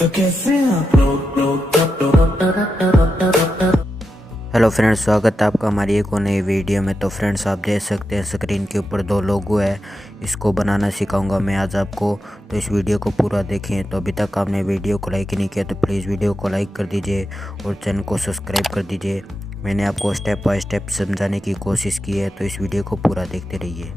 तो कैसे आप लोग हेलो फ्रेंड्स, स्वागत है आपका हमारी एक और नई वीडियो में। तो फ्रेंड्स, आप देख सकते हैं स्क्रीन के ऊपर दो लोगो है। इसको बनाना सिखाऊंगा मैं आज आपको, तो इस वीडियो को पूरा देखें। तो अभी तक आपने वीडियो को लाइक नहीं किया तो प्लीज़ वीडियो को लाइक कर दीजिए और चैनल को सब्सक्राइब कर दीजिए। मैंने आपको स्टेप बाय स्टेप समझाने की कोशिश की है, तो इस वीडियो को पूरा देखते रहिए।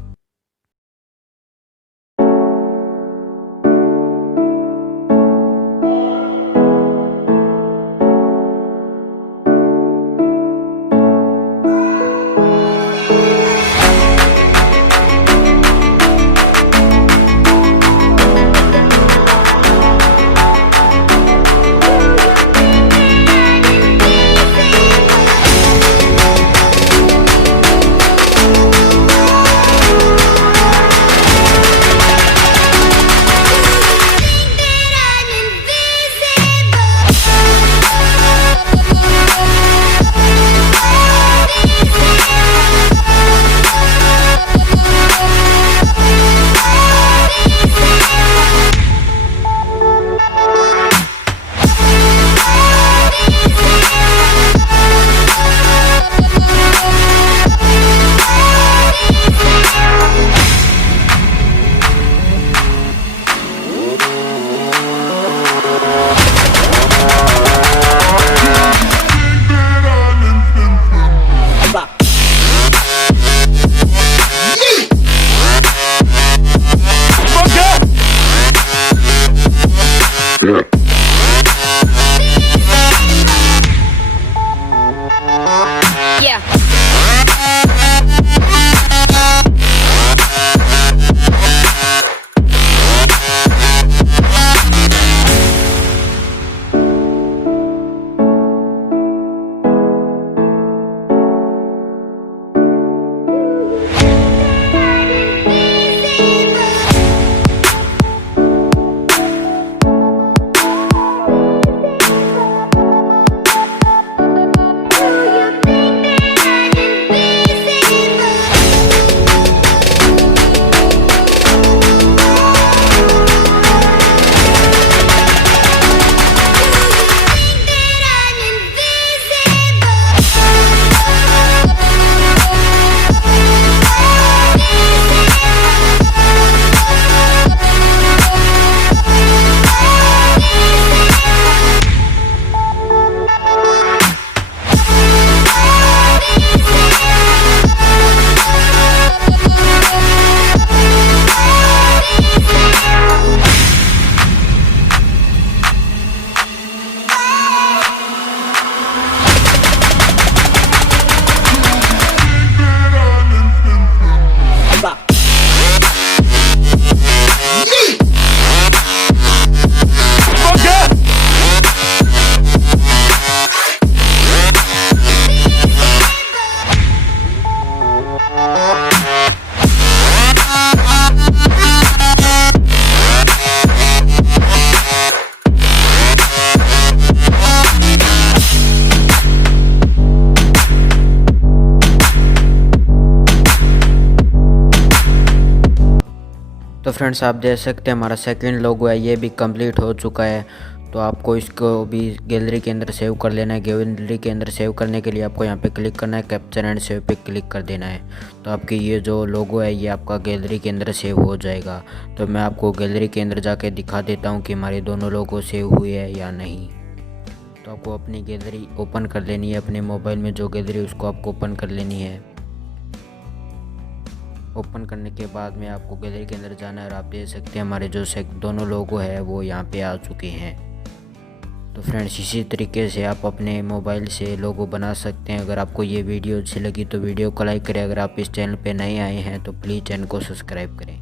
Yeah. तो फ्रेंड्स, आप देख सकते हैं हमारा सेकंड लोगो है, ये भी कंप्लीट हो चुका है। तो आपको इसको भी गैलरी के अंदर सेव कर लेना है। गैलरी के अंदर सेव करने के लिए आपको यहाँ पे क्लिक करना है, कैप्चर एंड सेव पे क्लिक कर देना है। तो आपकी ये जो लोगो है ये आपका गैलरी के अंदर सेव हो जाएगा। तो मैं आपको गैलरी के अंदर जाके दिखा देता हूँ कि हमारे दोनों लोगो सेव हुए हैं या नहीं। तो आपको अपनी गैलरी ओपन कर लेनी है, अपने मोबाइल में जो गैलरी है उसको आपको ओपन कर लेनी है। ओपन करने के बाद में आपको गैलरी के अंदर जाना है और आप देख सकते हैं हमारे जो दोनों लोगो है वो यहाँ पे आ चुके हैं। तो फ्रेंड्स, इसी तरीके से आप अपने मोबाइल से लोगो बना सकते हैं। अगर आपको ये वीडियो अच्छी लगी तो वीडियो को लाइक करें। अगर आप इस चैनल पे नए आए हैं तो प्लीज़ चैनल को सब्सक्राइब करें।